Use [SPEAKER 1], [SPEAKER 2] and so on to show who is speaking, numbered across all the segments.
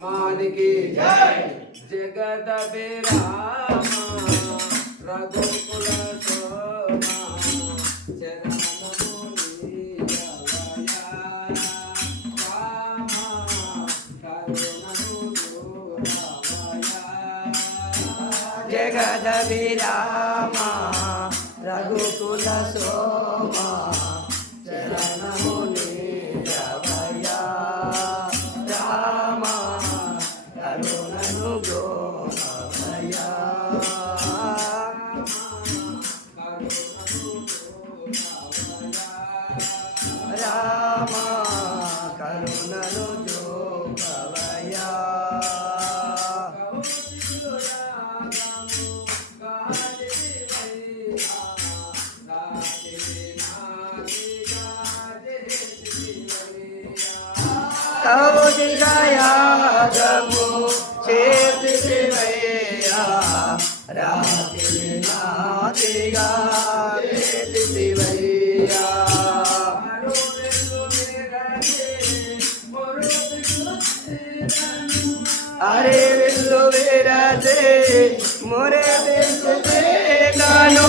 [SPEAKER 1] మానికి జగద విరామ రఘుకుల సోమ చరణము నీయవయ. రామ కరుణను చూడవయ.
[SPEAKER 2] జగద విరామ రఘుకుల సోమ రామ కరుణను జోగవయ కౌదిలయాగము చేతి శివయ్యా రాత్రి నాదిగా అరే విల్లు విరదే మురే దిల్దే గానో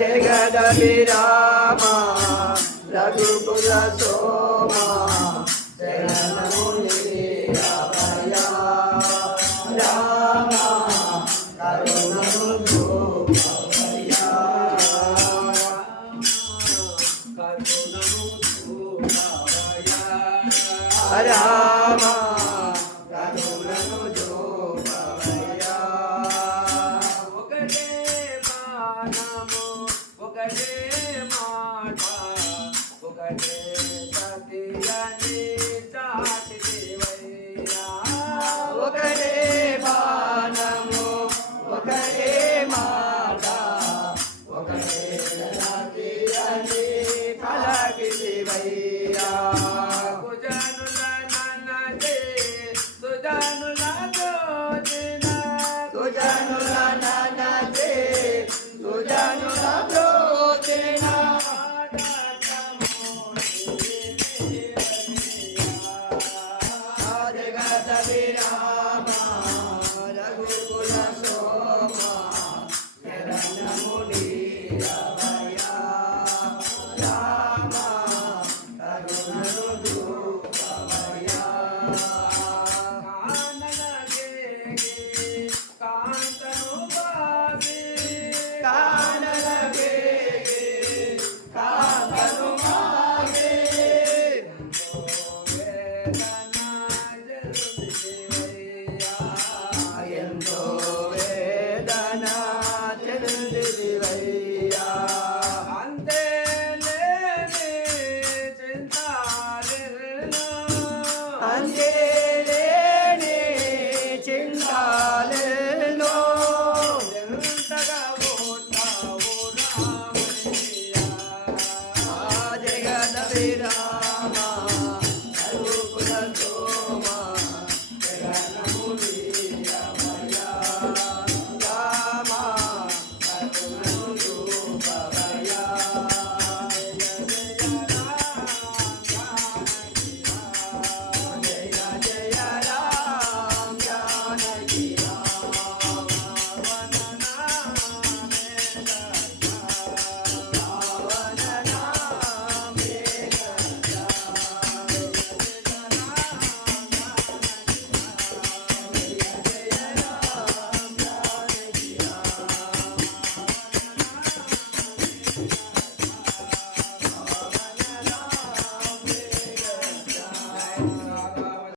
[SPEAKER 2] జగద విరామ రఘుకుల సోమ. శరణముని రామ కరుణను
[SPEAKER 1] Mama.